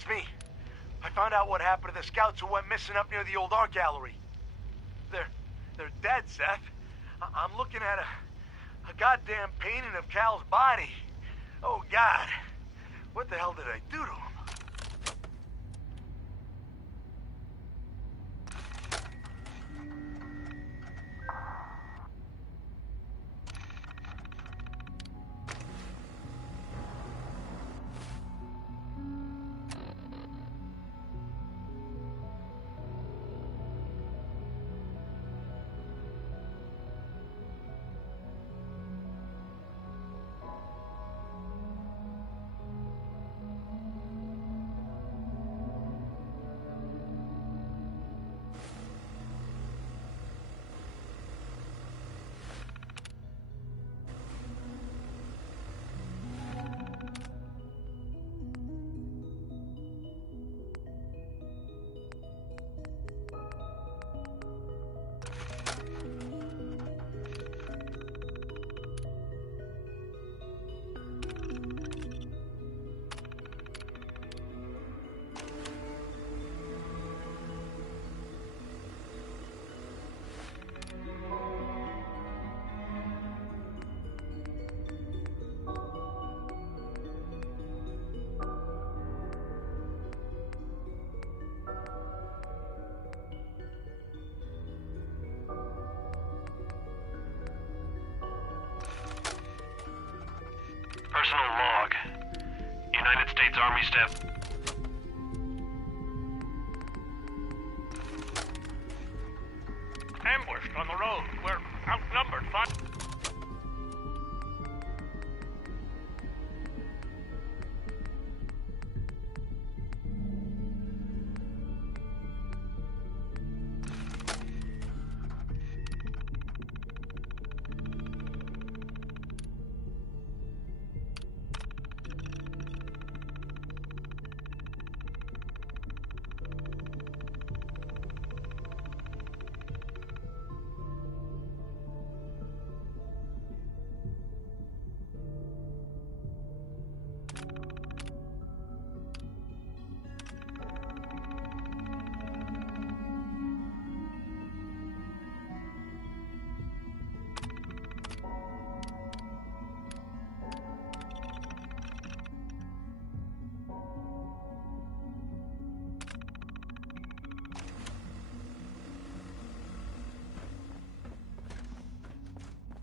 It's me. I found out what happened to the scouts who went missing up near the old art gallery. They're dead, Seth. I'm looking at a goddamn painting of Cal's body. Oh, God. What the hell did I do to him? Personal log. United States Army staff. Ambushed on the road. We're outnumbered.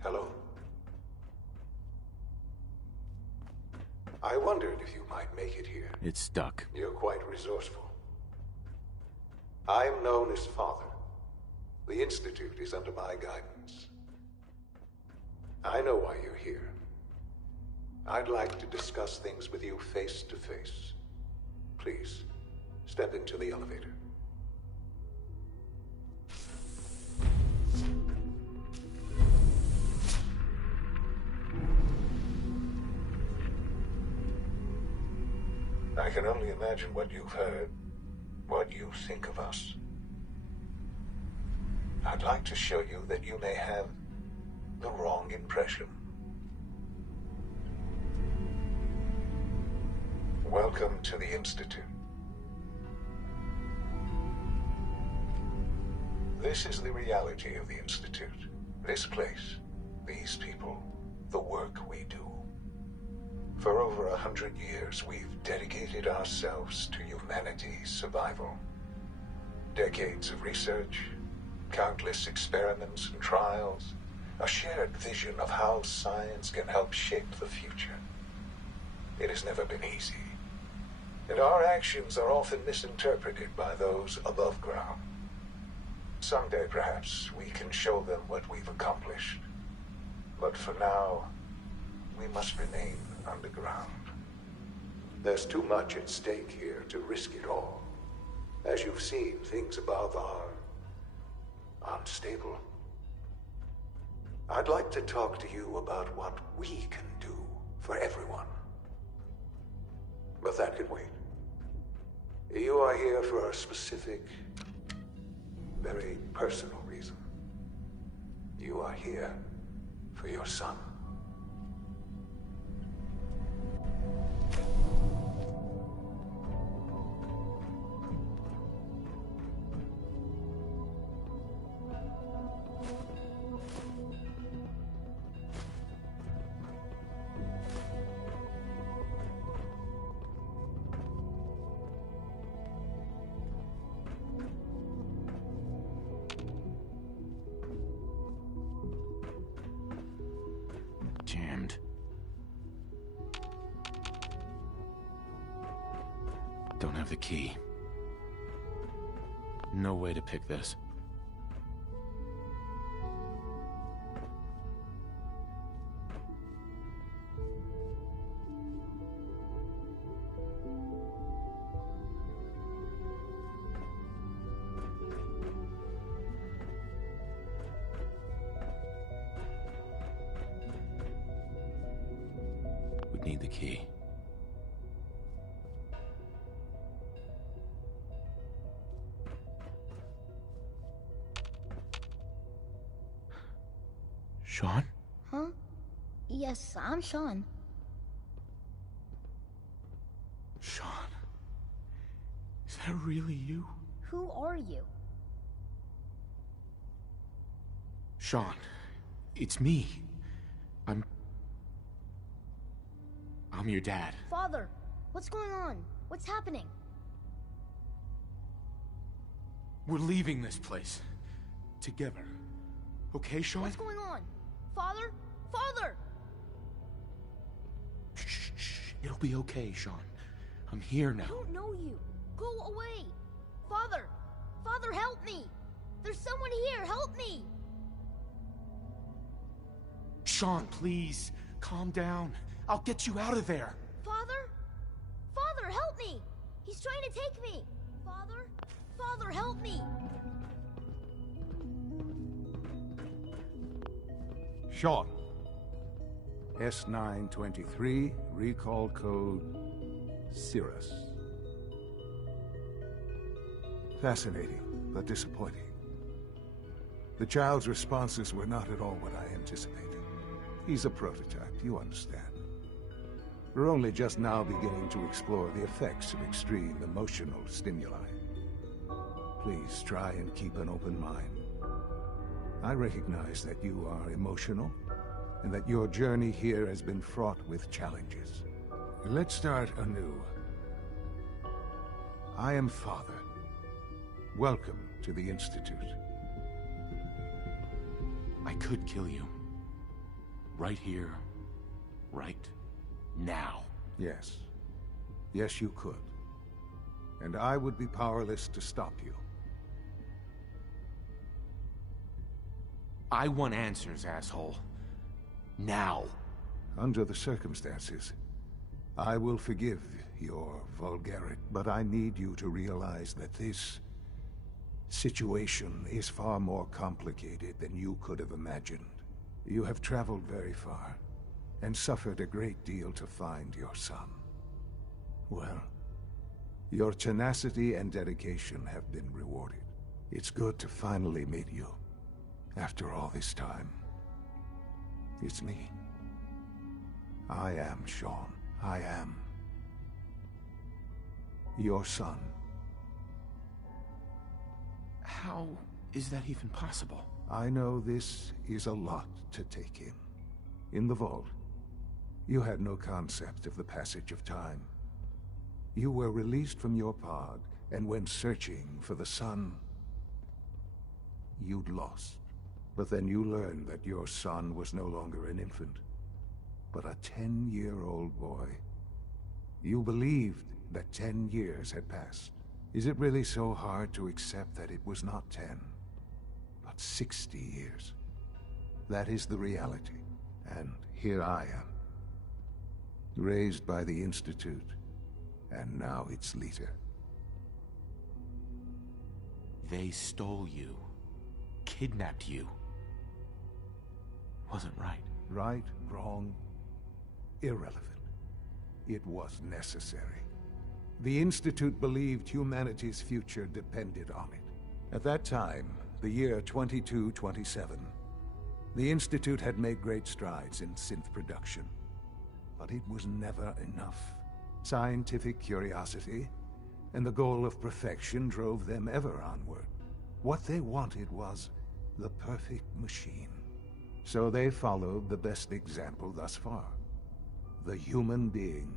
Hello. I wondered if you might make it here. It's stuck. You're quite resourceful. I'm known as Father. The Institute is under my guidance. I know why you're here. I'd like to discuss things with you face to face. Please, step into the elevator. I can only imagine what you've heard, what you think of us. I'd like to show you that you may have the wrong impression. Welcome to the Institute. This is the reality of the Institute. This place, these people, the work we do. For over 100 years, we've dedicated ourselves to humanity's survival. Decades of research, countless experiments and trials, a shared vision of how science can help shape the future. It has never been easy, and our actions are often misinterpreted by those above ground. Someday, perhaps, we can show them what we've accomplished. But for now, we must remain underground. There's too much at stake here to risk it all. As you've seen, things above are unstable. I'd like to talk to you about what we can do for everyone. But that can wait. You are here for a specific, very personal reason. You are here for your son. Don't have the key. No way to pick this. Would need the key. Sean? Huh? Yes, I'm Sean. Sean? Is that really you? Who are you? Sean, it's me. I'm your dad. Father, what's going on? What's happening? We're leaving this place. Together. Okay, Sean? What's going on? Father? Father! Shh. It'll be okay, Sean. I'm here now. I don't know you. Go away. Father! Father, help me! There's someone here, help me! Sean, please. Calm down. I'll get you out of there. Father? Father, help me! He's trying to take me! Father? Father, help me! Sean. S923, recall code Cirrus. Fascinating, but disappointing. The child's responses were not at all what I anticipated. He's a prototype, you understand. We're only just now beginning to explore the effects of extreme emotional stimuli. Please try and keep an open mind. I recognize that you are emotional, and that your journey here has been fraught with challenges. Let's start anew. I am Father. Welcome to the Institute. I could kill you. Right here. Right now. Yes. Yes, you could. And I would be powerless to stop you. I want answers, asshole. Now. Under the circumstances, I will forgive your vulgarity, but I need you to realize that this situation is far more complicated than you could have imagined. You have traveled very far, and suffered a great deal to find your son. Well, your tenacity and dedication have been rewarded. It's good to finally meet you, after all this time. It's me. I am Sean. I am your son. How is that even possible? I know this is a lot to take in. In the vault, you had no concept of the passage of time. You were released from your pod, and when searching for the sun, you'd lost. But then you learned that your son was no longer an infant, but a 10-year-old boy. You believed that 10 years had passed. Is it really so hard to accept that it was not 10, but 60 years? That is the reality, and here I am. Raised by the Institute, and now its leader. They stole you. Kidnapped you. Wasn't right. Right, wrong, irrelevant. It was necessary. The Institute believed humanity's future depended on it. At that time, the year 2227, the Institute had made great strides in synth production. But it was never enough. Scientific curiosity and the goal of perfection drove them ever onward. What they wanted was the perfect machine. So they followed the best example thus far. The human being.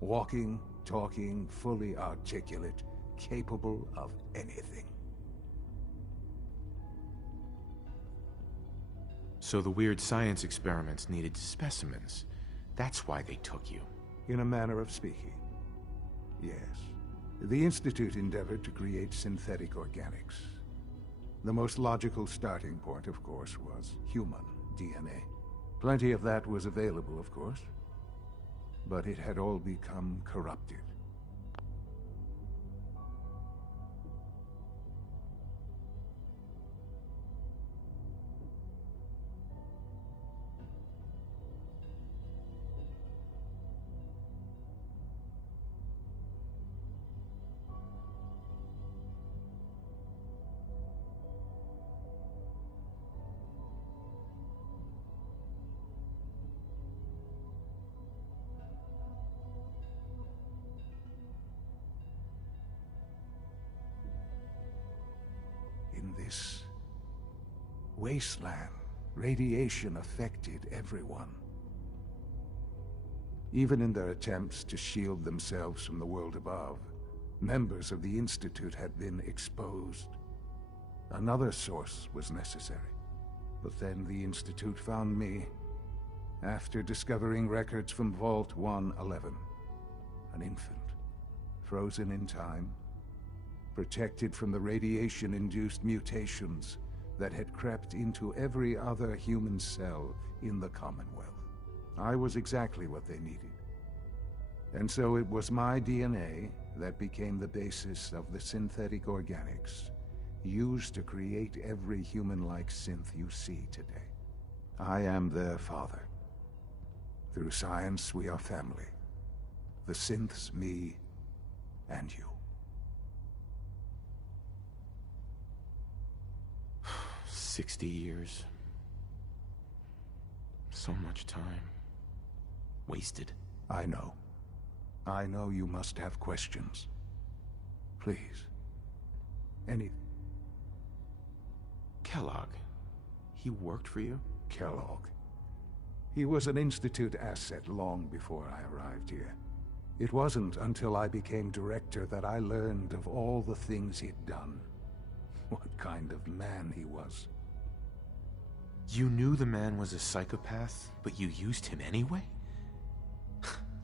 Walking, talking, fully articulate, capable of anything. So the weird science experiments needed specimens. That's why they took you. In a manner of speaking. Yes. The Institute endeavored to create synthetic organics. The most logical starting point, of course, was human DNA. Plenty of that was available, of course, but it had all become corrupted. In this wasteland, radiation affected everyone. Even in their attempts to shield themselves from the world above, members of the Institute had been exposed. Another source was necessary. But then the Institute found me, after discovering records from Vault 111. An infant, frozen in time, protected from the radiation-induced mutations that had crept into every other human cell in the Commonwealth. I was exactly what they needed. And so it was my DNA that became the basis of the synthetic organics used to create every human-like synth you see today. I am their father. Through science, we are family. The synths, me, and you. 60 years. So much time. Wasted. I know. I know you must have questions. Please. Any... Kellogg. He worked for you? Kellogg. He was an Institute asset long before I arrived here. It wasn't until I became director that I learned of all the things he'd done. What kind of man he was. You knew the man was a psychopath, but you used him anyway?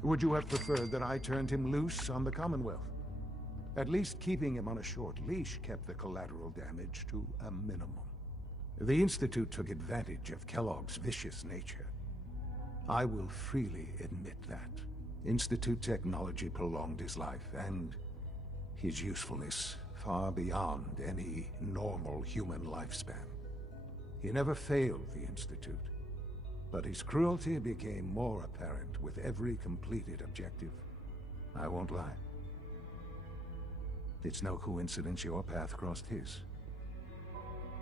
Would you have preferred that I turned him loose on the Commonwealth? At least keeping him on a short leash kept the collateral damage to a minimum. The Institute took advantage of Kellogg's vicious nature. I will freely admit that. Institute technology prolonged his life, and his usefulness far beyond any normal human lifespan. He never failed the Institute, but his cruelty became more apparent with every completed objective. I won't lie. It's no coincidence your path crossed his.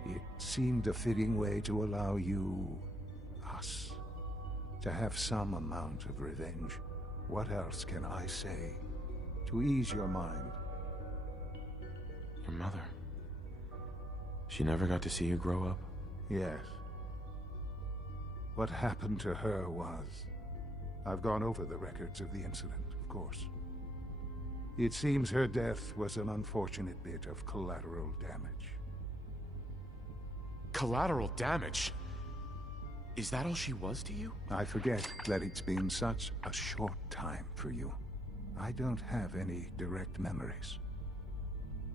It seemed a fitting way to allow you, us, to have some amount of revenge. What else can I say to ease your mind? Your mother. She never got to see you grow up? Yes. What happened to her was... I've gone over the records of the incident, of course. It seems her death was an unfortunate bit of collateral damage. Collateral damage? Is that all she was to you? I forget that it's been such a short time for you. I don't have any direct memories.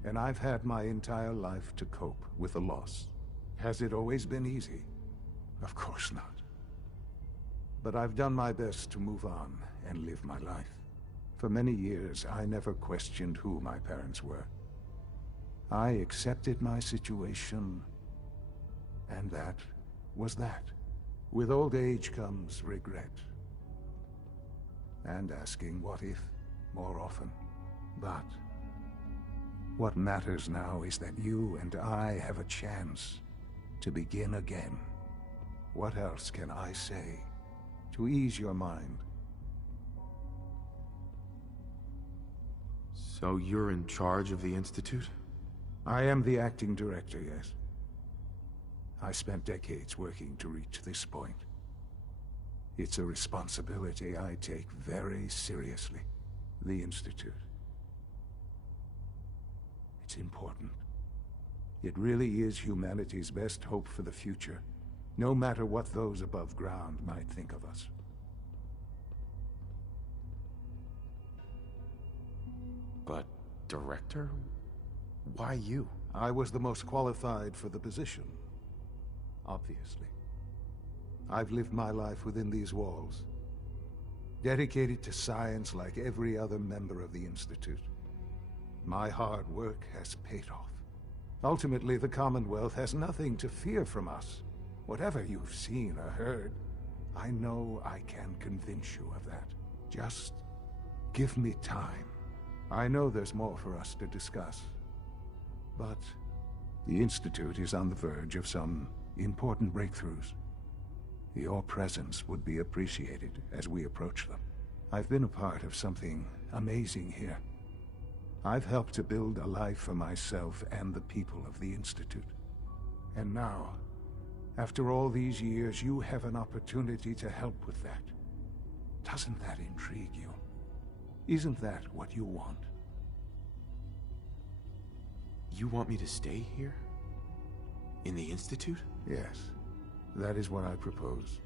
And I've had my entire life to cope with the loss. Has it always been easy? Of course not. But I've done my best to move on and live my life. For many years, I never questioned who my parents were. I accepted my situation, and that was that. With old age comes regret. And asking what if more often. But what matters now is that you and I have a chance to begin again. What else can I say to ease your mind? So you're in charge of the Institute? I am the acting director, yes. I spent decades working to reach this point. It's a responsibility I take very seriously. The Institute. It's important. It really is humanity's best hope for the future, no matter what those above ground might think of us. But director? Why you? I was the most qualified for the position. Obviously. I've lived my life within these walls, dedicated to science like every other member of the Institute. My hard work has paid off. Ultimately, the Commonwealth has nothing to fear from us. Whatever you've seen or heard, I know I can convince you of that. Just give me time. I know there's more for us to discuss. But the Institute is on the verge of some important breakthroughs. Your presence would be appreciated as we approach them. I've been a part of something amazing here. I've helped to build a life for myself and the people of the Institute. And now, after all these years, you have an opportunity to help with that. Doesn't that intrigue you? Isn't that what you want? You want me to stay here? In the Institute? Yes, that is what I propose.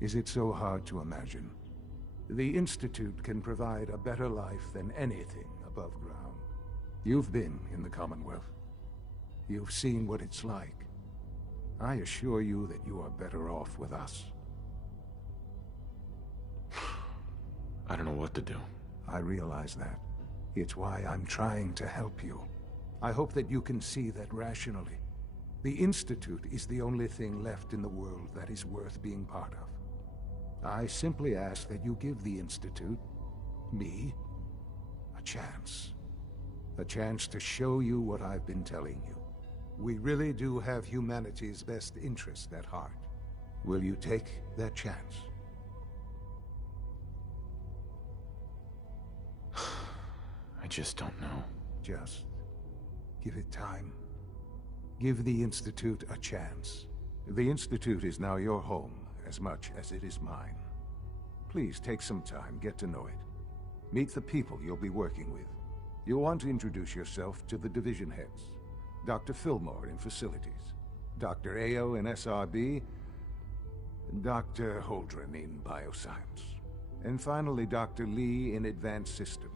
Is it so hard to imagine? The Institute can provide a better life than anything above ground. You've been in the Commonwealth. You've seen what it's like. I assure you that you are better off with us. I don't know what to do. I realize that. It's why I'm trying to help you. I hope that you can see that rationally. The Institute is the only thing left in the world that is worth being part of. I simply ask that you give the Institute, me, a chance. A chance to show you what I've been telling you. We really do have humanity's best interest at heart. Will you take that chance? I just don't know. Just give it time. Give the Institute a chance. The Institute is now your home as much as it is mine. Please take some time, get to know it. Meet the people you'll be working with. You'll want to introduce yourself to the division heads. Dr. Fillmore in Facilities, Dr. Ao in SRB, Dr. Holdren in Bioscience, and finally Dr. Lee in Advanced Systems.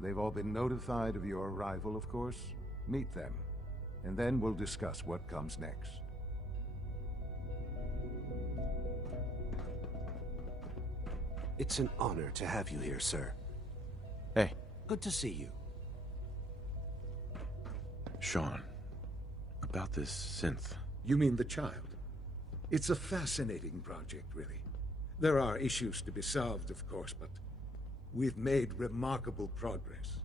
They've all been notified of your arrival, of course. Meet them, and then we'll discuss what comes next. It's an honor to have you here, sir. Hey. Good to see you. Sean, about this synth. You mean the child? It's a fascinating project, really. There are issues to be solved, of course, but we've made remarkable progress.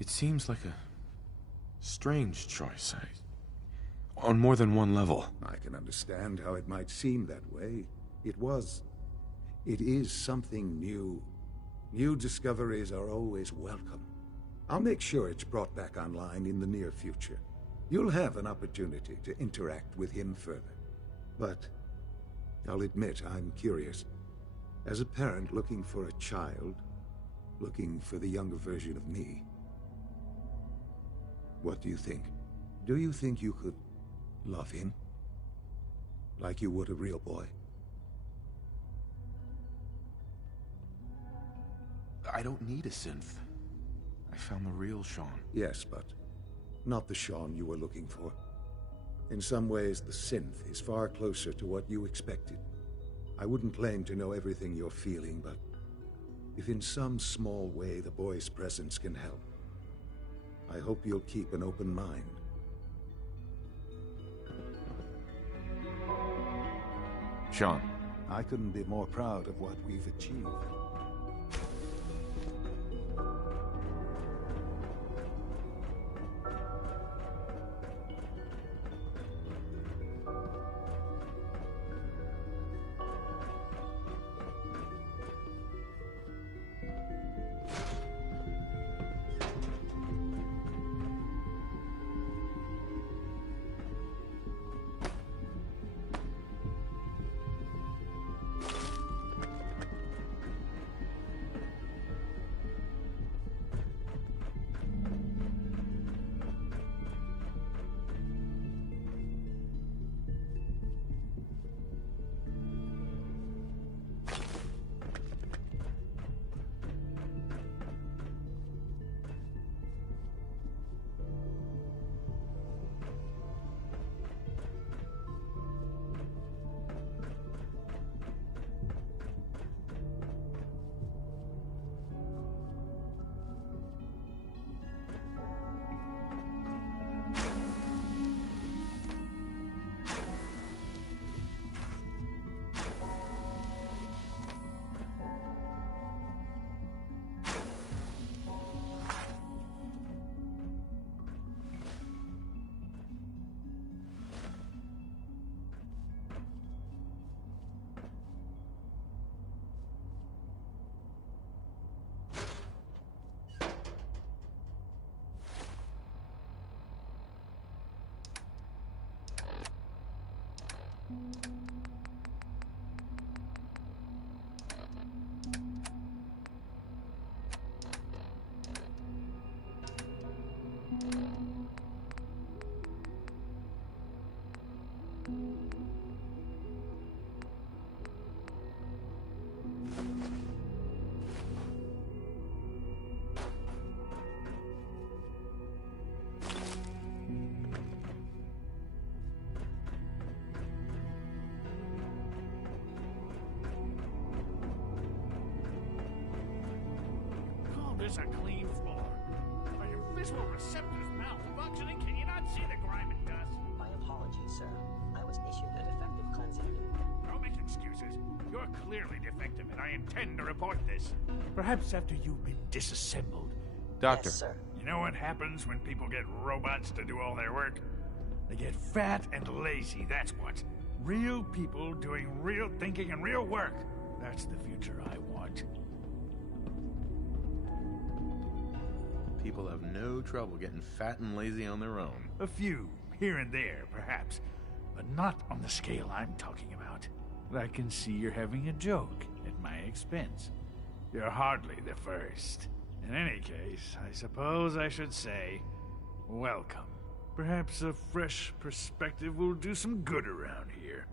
It seems like a strange choice. On more than one level. I can understand how it might seem that way. It is something new. New discoveries are always welcome. I'll make sure it's brought back online in the near future. You'll have an opportunity to interact with him further. But I'll admit I'm curious. As a parent looking for a child, looking for the younger version of me, what do you think? Do you think you could love him? Like you would a real boy? I don't need a synth. I found the real Sean. Yes, but not the Sean you were looking for. In some ways, the synth is far closer to what you expected. I wouldn't claim to know everything you're feeling, but if in some small way the boy's presence can help, I hope you'll keep an open mind. Sean. I couldn't be more proud of what we've achieved. this a clean floor? Are your visual receptors malfunctioning? Can you not see the grime and dust? My apologies, sir. I was issued a defective cleansing unit. Don't make excuses. You're clearly defective, and I intend to report this. Perhaps after you've been disassembled. Doctor. Yes, sir. You know what happens when people get robots to do all their work? They get fat and lazy, that's what. Real people doing real thinking and real work. That's the future I want. People have no trouble getting fat and lazy on their own. A few, here and there, perhaps. But not on the scale I'm talking about. But I can see you're having a joke at my expense. You're hardly the first. In any case, I suppose I should say, welcome. Perhaps a fresh perspective will do some good around here.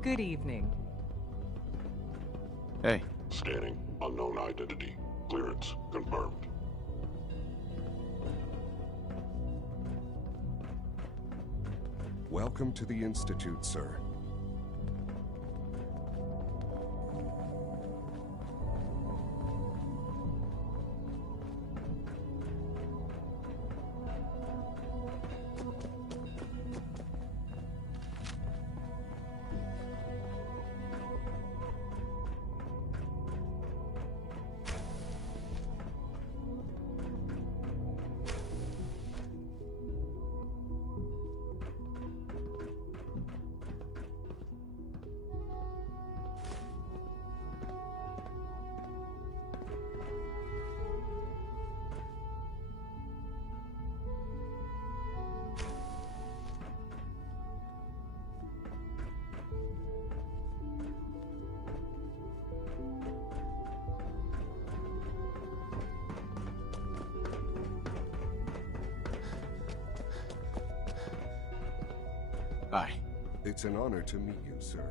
Good evening. Hey. Scanning. Unknown identity. Clearance confirmed. Welcome to the Institute, sir. Hi. It's an honor to meet you, sir.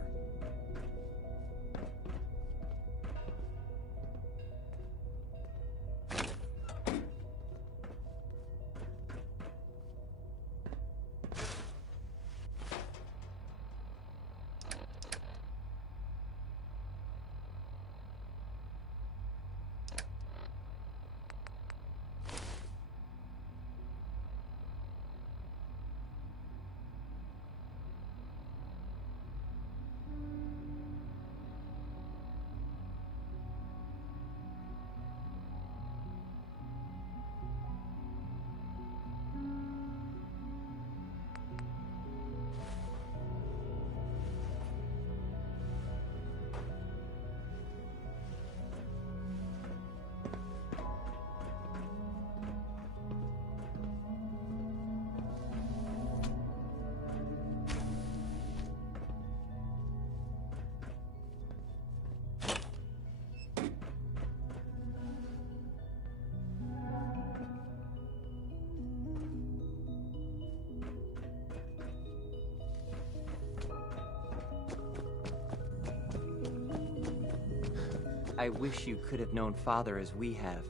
I wish you could have known Father as we have.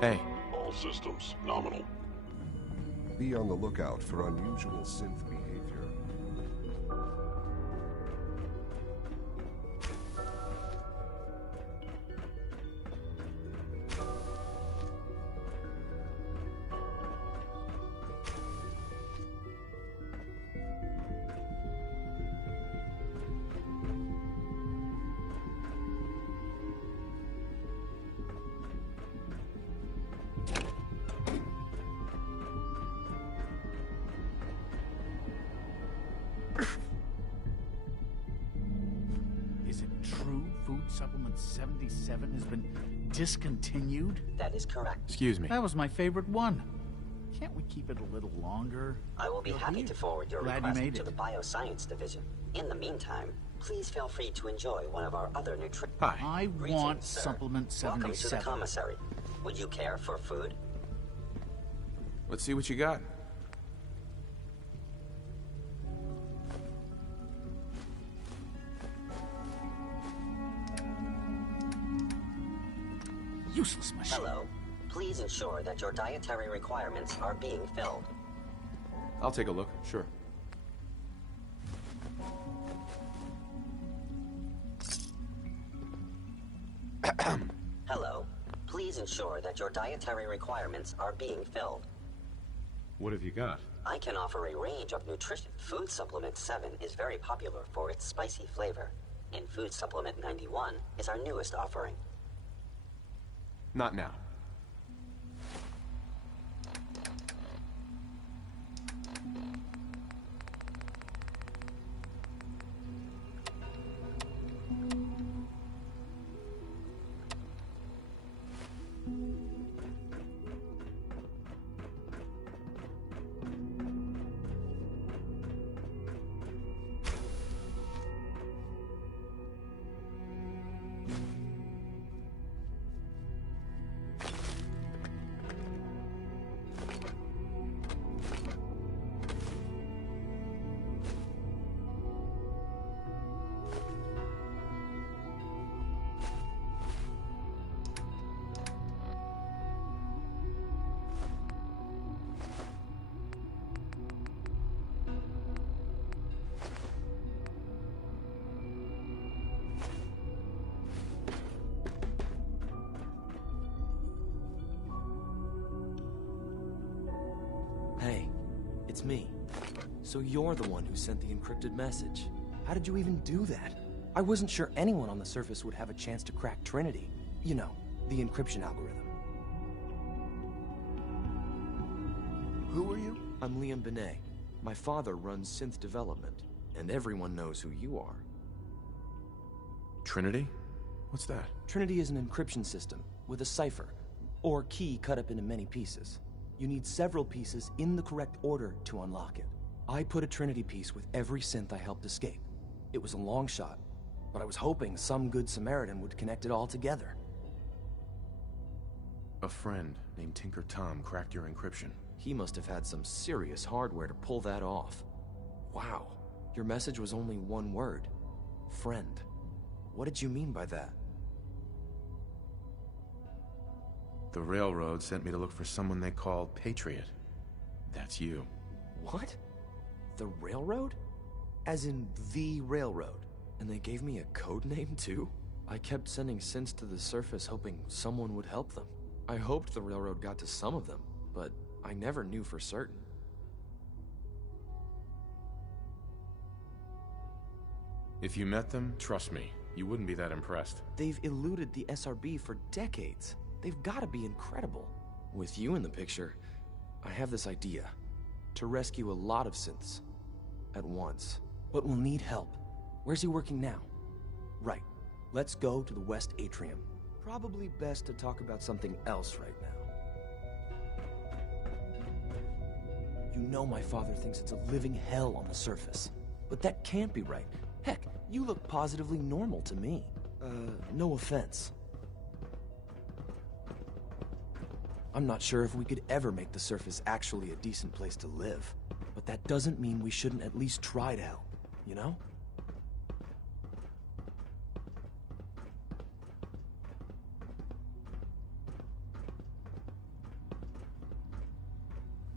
Hey. All systems nominal. Be on the lookout for unusual synth behavior. Is it true Food Supplement 77 has been discontinued? That is correct. Excuse me. That was my favorite one. Can't we keep it a little longer? I will be happy to forward your Glad you request made to it. the Bioscience Division. In the meantime, please feel free to enjoy one of our other nutrition. Hi. I want Supplement Welcome to the 77. commissary. Would you care for food? Let's see what you got. Useless machine. Hello. Please ensure that your dietary requirements are being filled. I'll take a look, sure. Hello. Please ensure that your dietary requirements are being filled. What have you got? I can offer a range of nutrition. Food Supplement 7 is very popular for its spicy flavor, and Food Supplement 91 is our newest offering. Not now. Hey, it's me. So you're the one who sent the encrypted message. How did you even do that? I wasn't sure anyone on the surface would have a chance to crack Trinity. You know, the encryption algorithm. Who are you? I'm Liam Benet. My father runs synth development, and everyone knows who you are. Trinity? What's that? Trinity is an encryption system with a cipher, or key cut up into many pieces. You need several pieces in the correct order to unlock it. I put a Trinity piece with every synth I helped escape. It was a long shot, but I was hoping some good Samaritan would connect it all together. A friend named Tinker Tom cracked your encryption. He must have had some serious hardware to pull that off. Wow, your message was only one word. Friend. What did you mean by that? The Railroad sent me to look for someone they call Patriot. That's you. What? The Railroad? As in the Railroad? And they gave me a code name too? I kept sending synths to the surface hoping someone would help them. I hoped the Railroad got to some of them, but I never knew for certain. If you met them, trust me, you wouldn't be that impressed. They've eluded the SRB for decades. They've got to be incredible. With you in the picture, I have this idea. To rescue a lot of synths. At once. But we'll need help. Where's he working now? Right. Let's go to the West Atrium. Probably best to talk about something else right now. You know my father thinks it's a living hell on the surface. But that can't be right. Heck, you look positively normal to me. No offense. I'm not sure if we could ever make the surface actually a decent place to live. But that doesn't mean we shouldn't at least try to help, you know?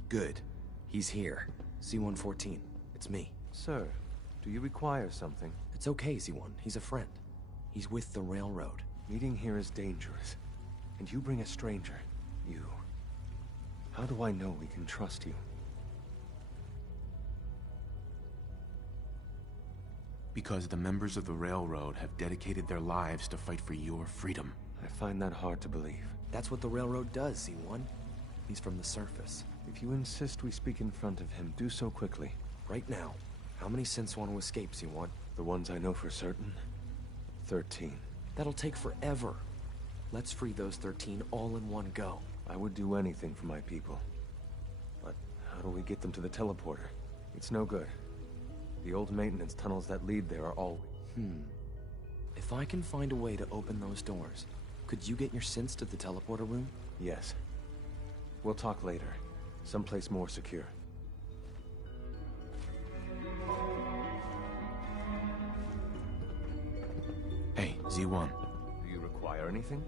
Good. He's here. C-114. It's me. Sir, do you require something? It's okay, Z1. He's a friend. He's with the Railroad. Meeting here is dangerous. And you bring a stranger. You. How do I know we can trust you? Because the members of the Railroad have dedicated their lives to fight for your freedom. I find that hard to believe. That's what the Railroad does, Z1. He's from the surface. If you insist we speak in front of him, do so quickly. Right now. How many synths want to escape, Z1? The ones I know for certain? 13. That'll take forever. Let's free those 13 all in one go. I would do anything for my people. But how do we get them to the teleporter? It's no good. The old maintenance tunnels that lead there are all... If I can find a way to open those doors, could you get your synths to the teleporter room? Yes. We'll talk later. Someplace more secure. Hey, Z1. Do you require anything?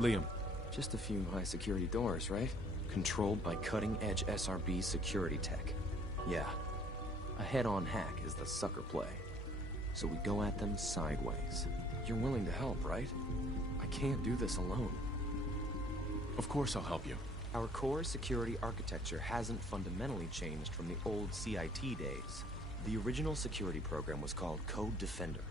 Liam. Just a few high-security doors, right? Controlled by cutting-edge SRB security tech. Yeah. A head-on hack is the sucker play. So we go at them sideways. You're willing to help, right? I can't do this alone. Of course I'll help you. Our core security architecture hasn't fundamentally changed from the old CIT days. The original security program was called Code Defender.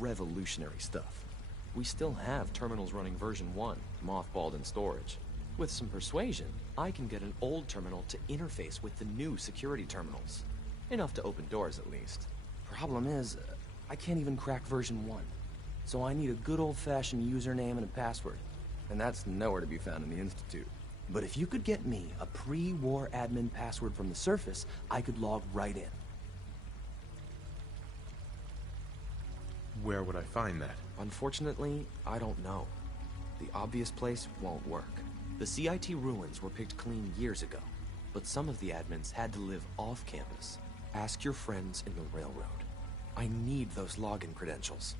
Revolutionary stuff. We still have terminals running version 1, mothballed in storage. With some persuasion, I can get an old terminal to interface with the new security terminals. Enough to open doors, at least. Problem is, I can't even crack version 1. So I need a good old-fashioned username and a password. And that's nowhere to be found in the Institute. But if you could get me a pre-war admin password from the surface, I could log right in. Where would I find that? Unfortunately, I don't know. The obvious place won't work. The CIT ruins were picked clean years ago, but some of the admins had to live off campus. Ask your friends in the railroad. I need those login credentials.